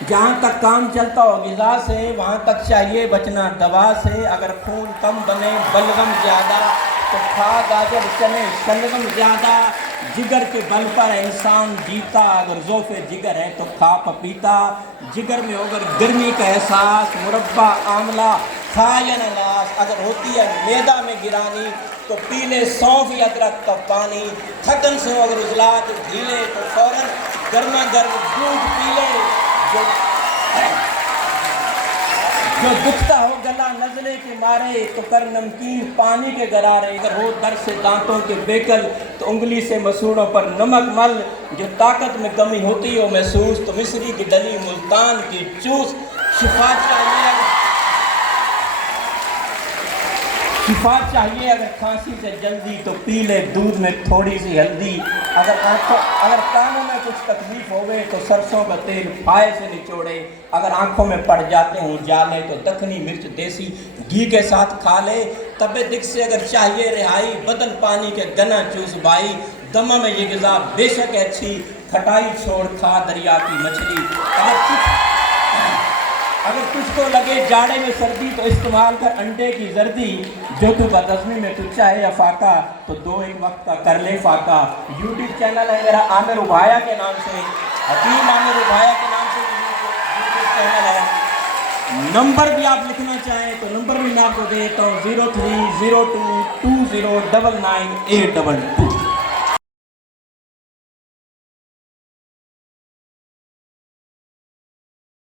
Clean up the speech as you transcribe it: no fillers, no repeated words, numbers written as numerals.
जहाँ तक काम चलता हो ग़िज़ा से, वहाँ तक चाहिए बचना दवा से। अगर खून कम बने बलगम ज़्यादा, तो खा गाजर चने शलगम ज़्यादा। जिगर के बल पर इंसान जीता, अगर ज़ोफ़े जिगर है तो खा पपीता। जिगर में अगर गर्मी का एहसास, मुरब्बा आमला खा या अनानास। अगर होती है मैदा में गिरानी, तो पी ले सौंफ या अदरक का पानी। थकन से अगर उजलात ढीले, तो फ़ौरन गर्मा गर्म दूध पी ले। जो दुखता हो गला नज़ले के मारे, तो कर नमकीन पानी के गरारे। अगर हो दर्द से दांतों के बेकल, तो उंगली से मसूड़ों पर नमक मल। जो ताकत में कमी होती हो महसूस, तो मिस्री की डली मुल्तान की चूस। शिफा चाहिए अगर खांसी से जल्दी, तो पी ले दूध में थोड़ी सी हल्दी। अगर कानों में कुछ तकलीफ होवे, तो सरसों का तेल फाये से निचोड़े। अगर आंखों में पड़ जाते हों जाले, तो दखनी मिर्च देसी घी के साथ खा ले। तबे दिख से अगर चाहिए रिहाई, बदन पानी के गना चूस भाई। दमा में ये ग़िज़ा बेशक है अच्छी, खटाई छोड़ खा दरिया की मछली। अगर तुझको लगे जाड़े में सर्दी, तो इस्तेमाल कर अंडे की जर्दी। जो तू बदज़मी में तू चाहे अफाका, तो दो एक वक्त का कर ले फाका। यूट्यूब चैनल है मेरा आमिर उभाया के नाम से, हकीम आमिर उभाया के नाम से यूट्यूब चैनल है। नंबर भी आप लिखना चाहें तो नंबर भी मैं आपको देता हूँ 030220999822।